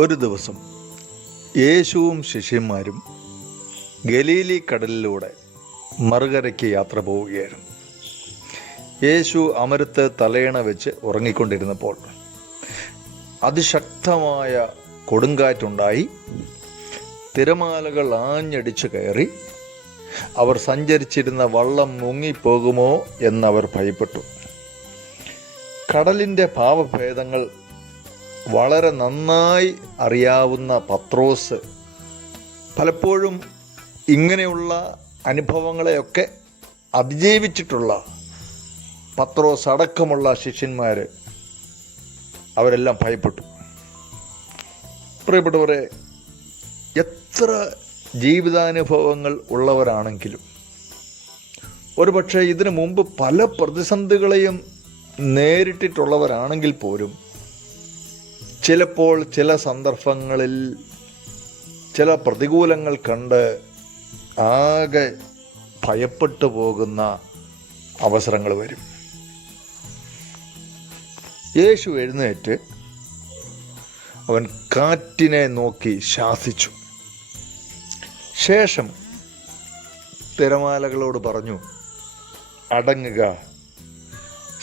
ഒരു ദിവസം യേശുവും ശിഷ്യന്മാരും ഗലീലി കടലിലൂടെ മറുകരയ്ക്ക് യാത്ര പോവുകയായിരുന്നു. യേശു അമരത്ത് തലയണ വെച്ച് ഉറങ്ങിക്കൊണ്ടിരുന്നപ്പോൾ അതിശക്തമായ കൊടുങ്കാറ്റുണ്ടായി. തിരമാലകൾ ആഞ്ഞടിച്ചു കയറി അവർ സഞ്ചരിച്ചിരുന്ന വള്ളം മുങ്ങിപ്പോകുമോ എന്നവർ ഭയപ്പെട്ടു. കടലിൻ്റെ ഭാവഭേദങ്ങൾ വളരെ നന്നായി അറിയാവുന്ന പത്രോസ്, പലപ്പോഴും ഇങ്ങനെയുള്ള അനുഭവങ്ങളെയൊക്കെ അതിജീവിച്ചിട്ടുള്ള പത്രോസ് അടക്കമുള്ള ശിഷ്യന്മാർ അവരെല്ലാം ഭയപ്പെട്ടു. പ്രിയപ്പെട്ടവരെ, എത്ര ജീവിതാനുഭവങ്ങൾ ഉള്ളവരാണെങ്കിലും ഒരുപക്ഷെ ഇതിനു മുമ്പ് പല പ്രതിസന്ധികളെയും നേരിട്ടിട്ടുള്ളവരാണെങ്കിൽ പോലും ചിലപ്പോൾ ചില സന്ദർഭങ്ങളിൽ ചില പ്രതികൂലങ്ങൾ കണ്ട് ആകെ ഭയപ്പെട്ടു പോകുന്ന അവസരങ്ങൾ വരും. യേശു എഴുന്നേറ്റ് അവൻ കാറ്റിനെ നോക്കി ശാസിച്ചു. ശേഷം തിരമാലകളോട് പറഞ്ഞു, അടങ്ങുക,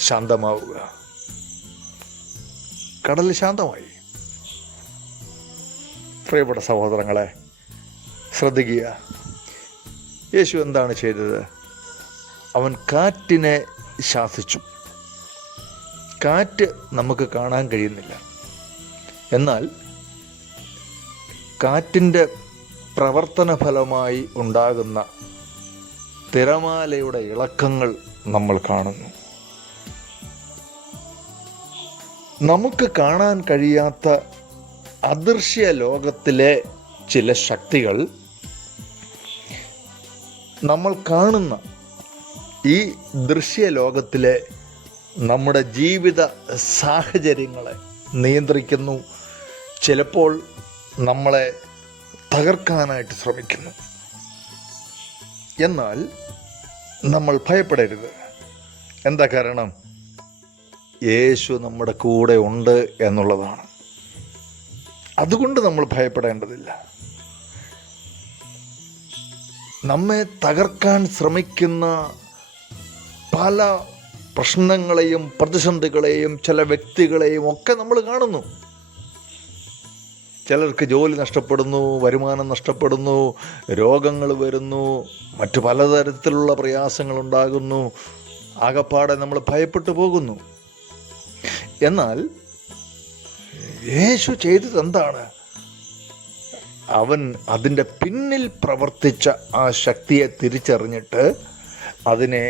ശാന്തമാവുക. കടൽ ശാന്തമായി. പ്രിയപ്പെട്ട സഹോദരങ്ങളെ, ശ്രദ്ധിക്കുക, യേശു എന്താണ് ചെയ്തത്? അവൻ കാറ്റിനെ ശാസിച്ചു. കാറ്റ് നമുക്ക് കാണാൻ കഴിയുന്നില്ല, എന്നാൽ കാറ്റിൻ്റെ പ്രവർത്തന ഫലമായി ഉണ്ടാകുന്ന തിരമാലയുടെ ഇളക്കങ്ങൾ നമ്മൾ കാണുന്നു. നമുക്ക് കാണാൻ കഴിയാത്ത അദൃശ്യ ലോകത്തിലെ ചില ശക്തികൾ നമ്മൾ കാണുന്ന ഈ ദൃശ്യ ലോകത്തിലെ നമ്മുടെ ജീവിത സാഹചര്യങ്ങളെ നിയന്ത്രിക്കുന്നു. ചിലപ്പോൾ നമ്മളെ തകർക്കാനായിട്ട് ശ്രമിക്കുന്നു. എന്നാൽ നമ്മൾ ഭയപ്പെടരുത്. എന്താ കാരണം? യേശു നമ്മുടെ കൂടെ ഉണ്ട് എന്നുള്ളതാണ്. അതുകൊണ്ട് നമ്മൾ ഭയപ്പെടേണ്ടതില്ല. നമ്മെ തകർക്കാൻ ശ്രമിക്കുന്ന പല പ്രശ്നങ്ങളെയും പ്രതിസന്ധികളെയും ചില വ്യക്തികളെയും ഒക്കെ നമ്മൾ കാണുന്നു. ചിലർക്ക് ജോലി നഷ്ടപ്പെടുന്നു, വരുമാനം നഷ്ടപ്പെടുന്നു, രോഗങ്ങൾ വരുന്നു, മറ്റു പലതരത്തിലുള്ള പ്രയാസങ്ങളുണ്ടാകുന്നു. ആകപ്പാടെ നമ്മൾ ഭയപ്പെട്ടു പോകുന്നു. എന്നാൽ യേശു ചെയ്തത് എന്താണ്? അവൻ അതിൻ്റെ പിന്നിൽ പ്രവർത്തിച്ച ആ ശക്തിയെ തിരിച്ചറിഞ്ഞിട്ട് അതിനെ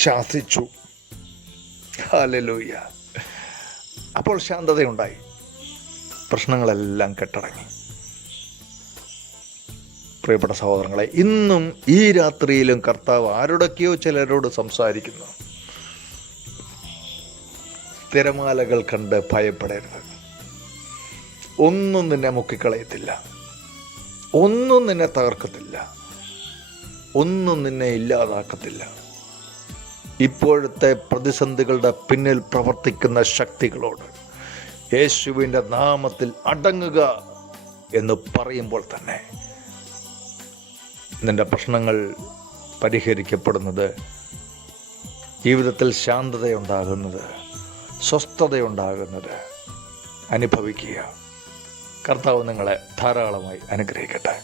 ശാസിച്ചു. ഹല്ലേലൂയ! അപ്പോൾ ശാന്തതയുണ്ടായി. പ്രശ്നങ്ങളെല്ലാം കെട്ടടങ്ങി. പ്രിയപ്പെട്ട സഹോദരങ്ങളെ, ഇന്നും ഈ രാത്രിയിലും കർത്താവ് ആരോടൊക്കെയോ ചിലരോട് സംസാരിക്കുന്നു. തിരമാലകൾ കണ്ട് ഭയപ്പെടരുത്. ഒന്നും നിന്നെ മുക്കിക്കളയത്തില്ല, ഒന്നും നിന്നെ തകർക്കത്തില്ല, ഒന്നും നിന്നെ ഇല്ലാതാക്കത്തില്ല. ഇപ്പോഴത്തെ പ്രതിസന്ധികളുടെ പിന്നിൽ പ്രവർത്തിക്കുന്ന ശക്തികളോട് യേശുവിൻ്റെ നാമത്തിൽ അടങ്ങുക എന്ന് പറയുമ്പോൾ തന്നെ നിന്റെ പ്രശ്നങ്ങൾ പരിഹരിക്കപ്പെടുന്നത്, ജീവിതത്തിൽ ശാന്തതയുണ്ടാകുന്നത്, സ്വസ്ഥതയുണ്ടാകുന്നത് അനുഭവിക്കുക. കർത്താവ് നിങ്ങളെ ധാരാളമായി അനുഗ്രഹിക്കട്ടെ.